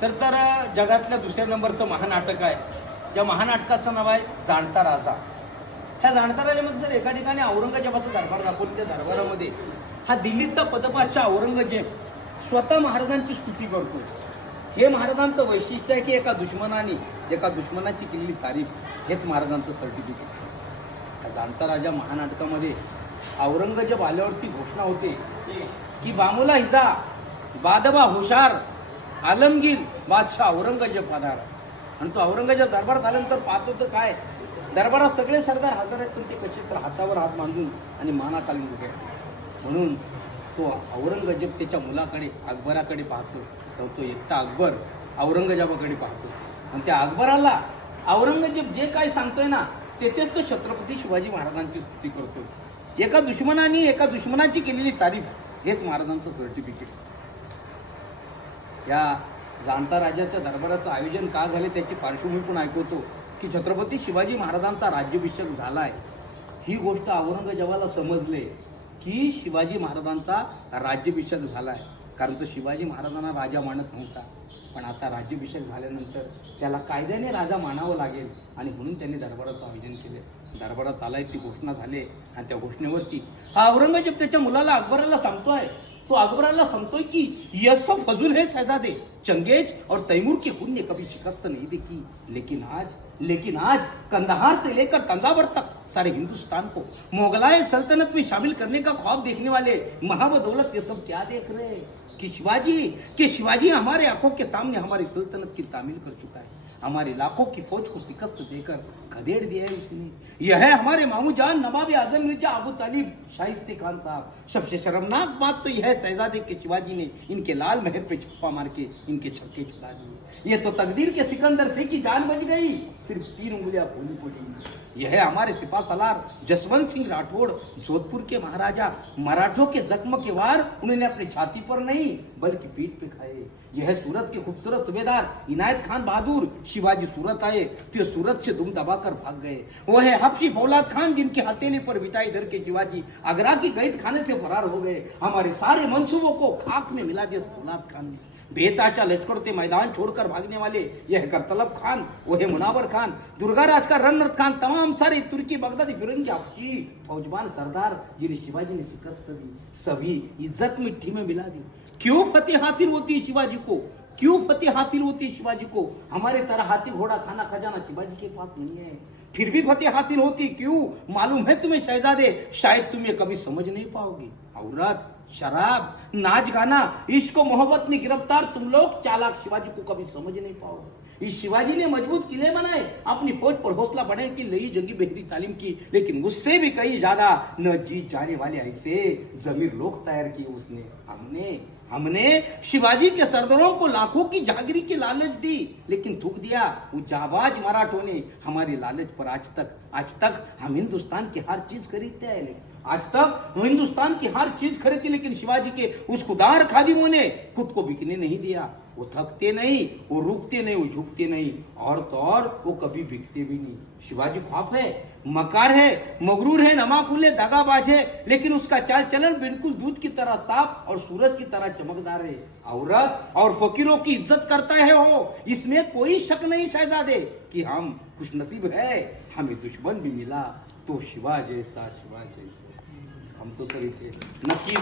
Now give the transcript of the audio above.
Sir तर जगातल्या दुसऱ्या नंबरचं महानाटक आहे. ज्या महानाटकाचं नाव आहे जाणता राजा. ह्या जाणता राजामध्ये जर एका ठिकाणी औरंगजेबाचा दरबार दाखवला, त्या दरबारामध्ये हा दिल्लीचा पदपातशाह औरंगजेब स्वतः महाराजांची स्तुती करतो. हे महाराजांचं वैशिष्ट्य आहे की एका दुश्मनाची केलेली तारीफ हेच महाराजांचं सर्टिफिकेट. ह्या जाणता राजा महानाटकामध्ये औरंगजेब आल्यावरती घोषणा होते की बामुला हिजा बादबा हुशार आलमगीर बादशाह औरंगजेब पधार. आणि तो औरंगजेब दरबारात आल्यानंतर पाहतो तर काय, दरबारात सगळे सरदार हजर आहेत, पण ते कसे तर हातावर हात मांडून आणि मानाखाली उभे आहेत. म्हणून तो औरंगजेब त्याच्या मुलाकडे अकबराकडे पाहतो. तर तो एकटा अकबर औरंगजेबाकडे पाहतो आणि त्या अकबराला औरंगजेब जे काय सांगतोय ना तेथेच तो छत्रपती शिवाजी महाराजांची स्तुती करतो. एका दुश्मनाची केलेली तारीफ हेच महाराजांचं सर्टिफिकेट. या जाणता राजाच्या दरबाराचं आयोजन का झाले त्याची पार्श्वभूमी पण ऐकवतो की छत्रपती शिवाजी महाराजांचा राज्याभिषेक झालाय. ही गोष्ट औरंगजेबाला समजले की शिवाजी महाराजांचा राज्याभिषेक झालाय. कारण तो शिवाजी महाराजांना राजा मानत नव्हता, पण आता राज्याभिषेक झाल्यानंतर त्याला कायद्याने राजा मानावं लागेल आणि म्हणून त्यांनी दरबाराचं आयोजन केले. दरबारात आलाय ती घोषणा झाली आणि त्या घोषणेवरती हा औरंगजेब त्याच्या मुलाला अकबराला सांगतोय. तो अकबराला सांगतोय की यह फजूल है शहजादे, चंगेज और तैमूर के खून ने कभी शिकस्त नहीं देखी, लेकिन आज कंदहार से लेकर तंजावर तक सारे हिंदुस्तान को मुगलाए सल्तनत में शामिल करने का ख्वाब देखने वाले महाबदौलत ये सब क्या देख रहे हैं कि शिवाजी हमारे आंखों के सामने हमारी सल्तनत की तामील कर चुका है. हमारे लाखों की फौज को शिकस्त देकर खदेड़ दिया है उसने. यह है हमारे मामू जान नवाब आजम मिर्जा अबू तालिब शाइस्ते खान साहब. सबसे शर्मनाक बात तो यह है शहजादे के शिवाजी ने इनके लाल महल पे छप्पा मार के इनके छक्के छुड़ा दिए. ये तो तकदीर के सिकंदर थे कि जान बच गई, सिर्फ 3 उंगलियां भूली पड़ी. यह है हमारे सिपा सलार जसवंत सिंह राठौड़, जोधपुर के महाराजा. मराठों के जख्म के वार उन्होंने अपनी छाती पर नहीं बल्कि पीठ पे खाए. यह है सूरत के खूबसूरत सूबेदार इनायत खान बहादुर. शिवाजी सूरत आए तो सूरत से दुम दबाकर भाग गए. वो है हफ्सी फौलाद खान जिनके हथेली पर बिठाई धर के शिवाजी आगरा की कैद खाने से फरार हो गए. हमारे सारे मंसूबों को खाक में मिला दिया फौलाद खान ने. बेताशा लश्कर के मैदान छोड़कर भागने वाले यह करतलब खान, वो है मुनावर खान, दुर्गाराज का रणरत खान, तमाम सारे तुर्की बगदादी फिरंगी अफशी फौजबान सरदार जिन्हें शिवाजी ने शिकस्त दी, सभी इज्जत मिट्टी में मिला दी. क्यों फतेह हासिल होती है शिवाजी को, क्यों फतेह हासिल होती है शिवाजी को? हमारे तरह हाथी घोड़ा खाना खजाना शिवाजी के पास नहीं है, फिर भी फतेह हासिल होती क्यों? मालूम है तुम्हें शहजादे, शायद तुम ये कभी समझ नहीं पाओगे. औरत, शराब, नाच गाना, इश्क मोहब्बत में गिरफ्तार तुम लोग चालाक शिवाजी को कभी समझ नहीं पाओगे. इस शिवाजी ने मजबूत किले बनाए, अपनी फौज पर हौसला बढ़ाने की नई जंगी बेहतरी तालीम की, लेकिन उससे भी कहीं ज्यादा न जीत जाने वाले ऐसे जमीर लोग तैयार किए उसने. हमने शिवाजी के सरदारों को लाखों की जागीरी की लालच दी, लेकिन थूक दिया वो जाबाज मराठों ने हमारी लालच पर. आज तक हम हिंदुस्तान की हर चीज खरीदते हैं, लेकिन शिवाजी के उस खुदार खादिमों ने खुद को बिकने नहीं दिया. वो थकते नहीं, वो रुकते नहीं, वो झुकते नहीं, और तो और वो कभी बिकते भी नहीं. शिवाजी ख्वाफ है, मकार है, मगरूर है, नमाकुल है, दगाबाज है, लेकिन उसका चाल चलन बिल्कुल दूध की तरह साफ और सूरज की तरह चमकदार है. औरत और फकीरों की इज्जत करता है वो, इसमें कोई शक नहीं शहजादे कि हम खुशनसीब है, हमें दुश्मन भी मिला तो शिवा जैसा. हम तो सही थे नक्की.